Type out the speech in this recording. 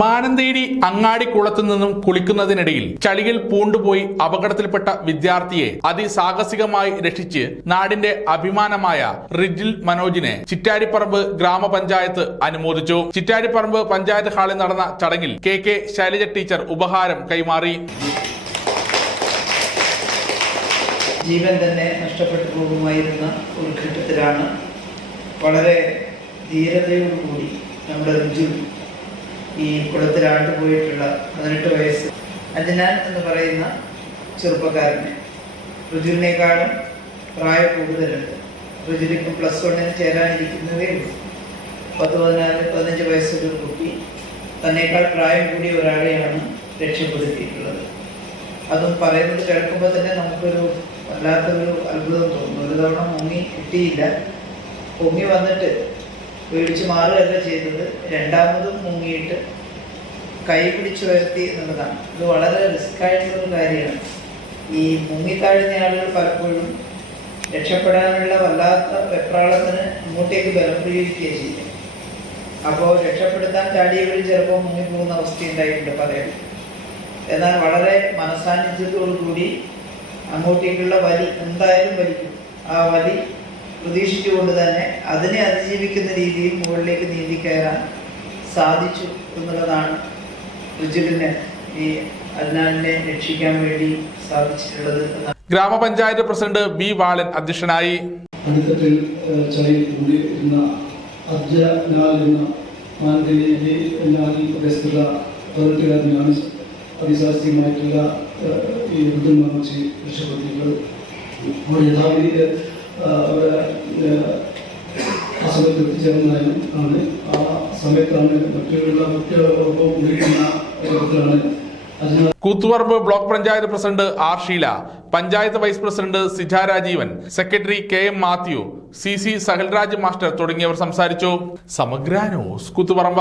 മാനന്തേരി അങ്ങാടിക്കുളത്തു നിന്നും കുളിക്കുന്നതിനിടയിൽ ചളിയിൽ പൂണ്ടുപോയി അപകടത്തിൽപ്പെട്ട വിദ്യാർത്ഥിയെ അതിസാഹസികമായി രക്ഷിച്ച് നാടിന്റെ അഭിമാനമായ റിജിൽ മനോജിനെ ചിറ്റാരിപ്പറമ്പ് ഗ്രാമപഞ്ചായത്ത് അനുമോദിച്ചു. ചിറ്റാരിപ്പറമ്പ് പഞ്ചായത്ത് ഹാളിൽ നടന്ന ചടങ്ങിൽ കെ ശൈലജ ടീച്ചർ ഉപഹാരം കൈമാറി. ജീവൻ തന്നെ നഷ്ടപ്പെട്ടു പോകുമായിരുന്ന ഒരു ഘട്ടത്തിലാണ് വളരെ ധീരതയോടുകൂടി നമ്മുടെ റിജു ഈ കുളത്തിലാണ്ട് പോയിട്ടുള്ള 18 വയസ്സ് അജ്നാൻ എന്ന് പറയുന്ന ചെറുപ്പക്കാരനെ, ഋജുവിനേക്കാളും പ്രായം കൂടുതലുണ്ട്. ഋജുവിപ്പം +1 ചേരാനിരിക്കുന്നതേ ഉള്ളൂ. 14-15 വയസ്സുള്ള ഒരു കുട്ടി തന്നേക്കാൾ പ്രായം കൂടിയ ഒരാളെയാണ് രക്ഷപ്പെടുത്തിയിട്ടുള്ളത്. അതും പറയുന്നത് കേൾക്കുമ്പോൾ തന്നെ നമുക്കൊരു വല്ലാത്തൊരു അത്ഭുതം തോന്നും. ഒരു തവണ മുങ്ങി കിട്ടിയില്ല, പൊങ്ങി വന്നിട്ട് പേടിച്ച് മാറുകയല്ല ചെയ്തത്, രണ്ടാമതും മുങ്ങിയിട്ട് കൈ പിടിച്ചു വരുത്തി എന്നുള്ളതാണ്. ഇത് വളരെ റിസ്ക്കായിട്ടുള്ളൊരു കാര്യമാണ്. ഈ മുങ്ങിത്താഴുന്ന ആളുകൾ പലപ്പോഴും രക്ഷപ്പെടാനുള്ള വല്ലാത്ത വെപ്രാളത്തിന് ഇങ്ങോട്ടേക്ക് ബലം പ്രയോഗിക്കുകയും ചെയ്യും. അപ്പോൾ രക്ഷപ്പെടുത്താൻ ചാടിയവർ ചിലപ്പോൾ മുങ്ങിപ്പോകുന്ന അവസ്ഥയുണ്ടായിട്ടുണ്ട് പറയാൻ. എന്നാൽ വളരെ മനസാന്നിധ്യത്തോടു കൂടി അങ്ങോട്ടേക്കുള്ള വലി എന്തായാലും വലിക്കും. ആ വലി പ്രതീക്ഷിച്ചുകൊണ്ട് തന്നെ അതിനെ അതിജീവിക്കുന്ന രീതിയിൽ മുകളിലേക്ക് നീന്തി കയറാൻ സാധിച്ചു എന്നുള്ളതാണ് റിജുവിനെ ഈ അജ്നാനെ രക്ഷിക്കാൻ വേണ്ടി സാധിച്ചിട്ടുള്ളത്. ഗ്രാമപഞ്ചായത്ത് പ്രസിഡന്റ് ബി ബാലൻ അധ്യക്ഷനായി. അതിസാഹസികമായിട്ടുള്ള ഈ ഋതുൽ മനോജ് രക്ഷപ്പെടുത്തിയിട്ടുള്ളത്. അവിടെ ആ സമയത്ത് എത്തിച്ചേർന്നതായും ആണ്. ആ സമയത്താണ് മറ്റുള്ള കുട്ടികളോടൊപ്പം ഉപയോഗിക്കുന്ന ഘട്ടത്തിലാണ്. Koothuparamba block panchayat president R Sheela, panchayat vice president Sija Rajeevan, secretary KM Mathew, CC Sahalraj master തുടങ്ങിയവർ സംസാരിച്ചു. സമഗ്ര ന്യൂസ് കൂത്തുപറമ്പ.